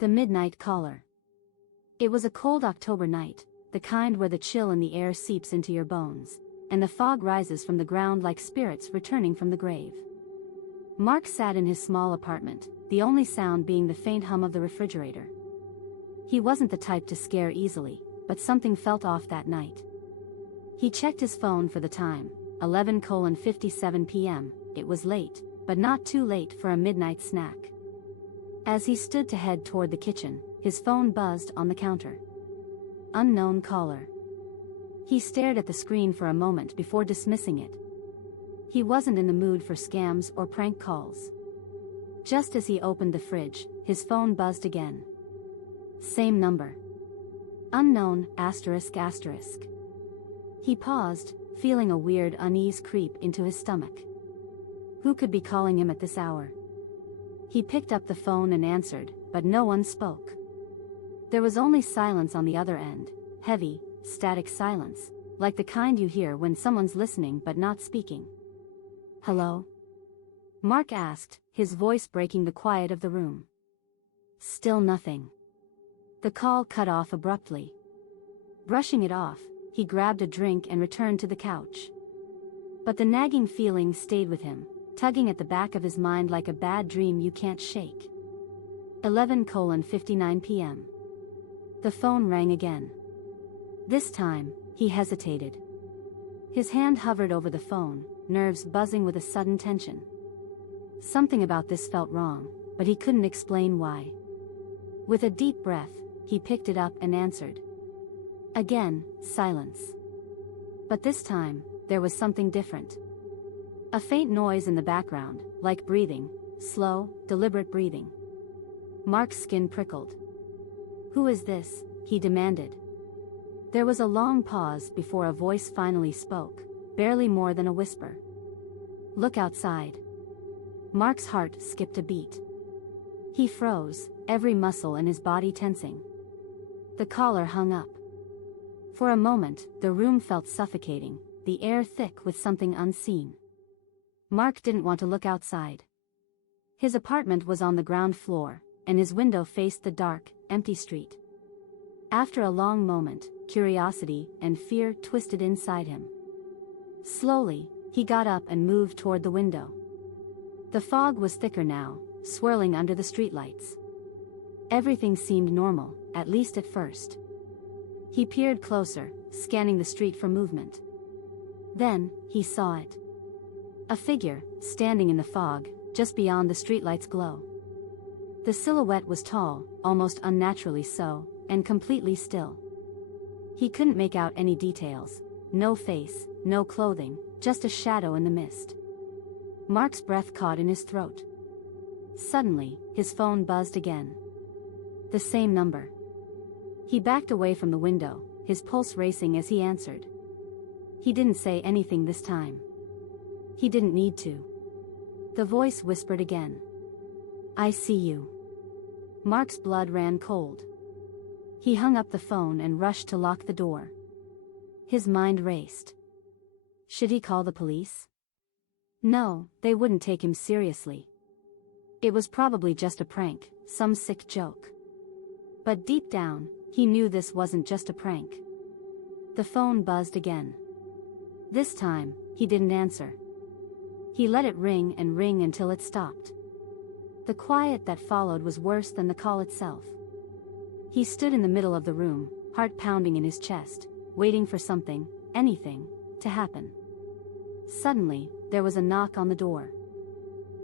The midnight caller. It was a cold October night, the kind where the chill in the air seeps into your bones, and the fog rises from the ground like spirits returning from the grave. Mark sat in his small apartment, the only sound being the faint hum of the refrigerator. He wasn't the type to scare easily, but something felt off that night. He checked his phone for the time, 11:57 p.m. It was late, but not too late for a midnight snack. As he stood to head toward the kitchen, his phone buzzed on the counter. Unknown caller. He stared at the screen for a moment before dismissing it. He wasn't in the mood for scams or prank calls. Just as he opened the fridge, his phone buzzed again. Same number. Unknown, ***. He paused, feeling a weird unease creep into his stomach. Who could be calling him at this hour? He picked up the phone and answered, but no one spoke. There was only silence on the other end, heavy, static silence, like the kind you hear when someone's listening but not speaking. Hello? Mark asked, his voice breaking the quiet of the room. Still nothing. The call cut off abruptly. Brushing it off, he grabbed a drink and returned to the couch. But the nagging feeling stayed with him, tugging at the back of his mind like a bad dream you can't shake. 11:59 p.m. The phone rang again. This time, he hesitated. His hand hovered over the phone, nerves buzzing with a sudden tension. Something about this felt wrong, but he couldn't explain why. With a deep breath, he picked it up and answered. Again, silence. But this time, there was something different. A faint noise in the background, like breathing, slow, deliberate breathing. Mark's skin prickled. Who is this? He demanded. There was a long pause before a voice finally spoke, barely more than a whisper. Look outside. Mark's heart skipped a beat. He froze, every muscle in his body tensing. The caller hung up. For a moment, the room felt suffocating, the air thick with something unseen. Mark didn't want to look outside. His apartment was on the ground floor, and his window faced the dark, empty street. After a long moment, curiosity and fear twisted inside him. Slowly, he got up and moved toward the window. The fog was thicker now, swirling under the streetlights. Everything seemed normal, at least at first. He peered closer, scanning the street for movement. Then, he saw it. A figure, standing in the fog, just beyond the streetlight's glow. The silhouette was tall, almost unnaturally so, and completely still. He couldn't make out any details. No face, no clothing, just a shadow in the mist. Mark's breath caught in his throat. Suddenly, his phone buzzed again. The same number. He backed away from the window, his pulse racing as he answered. He didn't say anything this time. He didn't need to. The voice whispered again. I see you. Mark's blood ran cold. He hung up the phone and rushed to lock the door. His mind raced. Should he call the police? No, they wouldn't take him seriously. It was probably just a prank, some sick joke. But deep down, he knew this wasn't just a prank. The phone buzzed again. This time, he didn't answer. He let it ring and ring until it stopped. The quiet that followed was worse than the call itself. He stood in the middle of the room, heart pounding in his chest, waiting for something, anything, to happen. Suddenly, there was a knock on the door.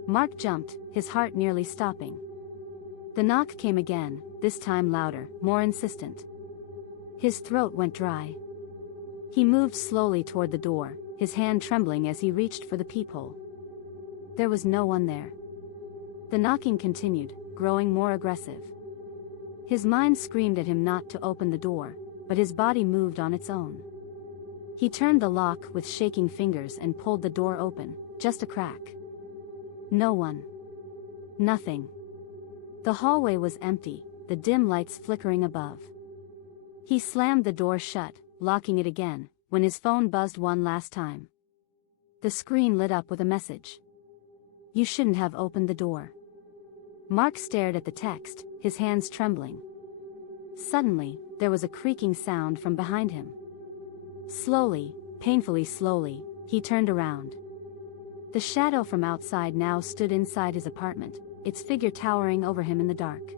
Mark jumped, his heart nearly stopping. The knock came again, this time louder, more insistent. His throat went dry. He moved slowly toward the door, his hand trembling as he reached for the peephole. There was no one there. The knocking continued, growing more aggressive. His mind screamed at him not to open the door, but his body moved on its own. He turned the lock with shaking fingers and pulled the door open, just a crack. No one. Nothing. The hallway was empty, the dim lights flickering above. He slammed the door shut, locking it again, when his phone buzzed one last time. The screen lit up with a message. You shouldn't have opened the door. Mark stared at the text, his hands trembling. Suddenly, there was a creaking sound from behind him. Slowly, painfully slowly, he turned around. The shadow from outside now stood inside his apartment, its figure towering over him in the dark.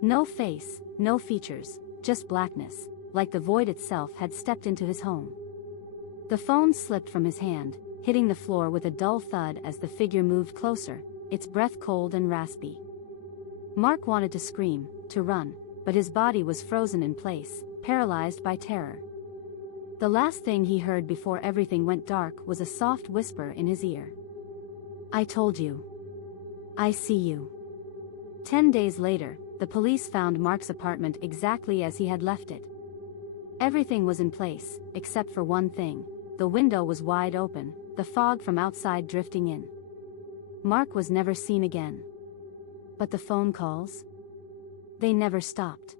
No face, no features, just blackness, like the void itself had stepped into his home. The phone slipped from his hand, hitting the floor with a dull thud as the figure moved closer, its breath cold and raspy. Mark wanted to scream, to run, but his body was frozen in place, paralyzed by terror. The last thing he heard before everything went dark was a soft whisper in his ear. "I told you. I see you." 10 days later, the police found Mark's apartment exactly as he had left it. Everything was in place, except for one thing: the window was wide open, the fog from outside drifting in. Mark was never seen again. But the phone calls? They never stopped.